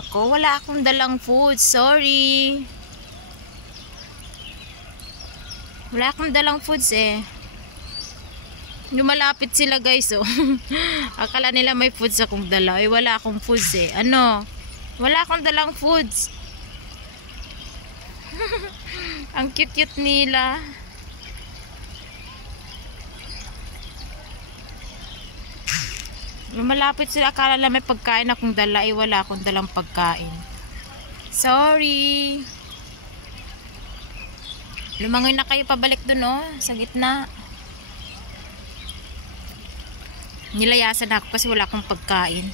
Ako, wala akong dalang food. Sorry. Wala akong dalang foods eh. Lumalapit sila guys oh. Akala nila may foods akong dala. Eh wala akong foods eh. Ano? Wala akong dalang foods. Ang cute-cute nila. Lumalapit sila. Akala nila may pagkain akong dala. Eh wala akong dalang pagkain. Sorry. Lumangoy na kayo pabalik dun oh. Sa gitna. Nilayasan ako kasi wala akong pagkain.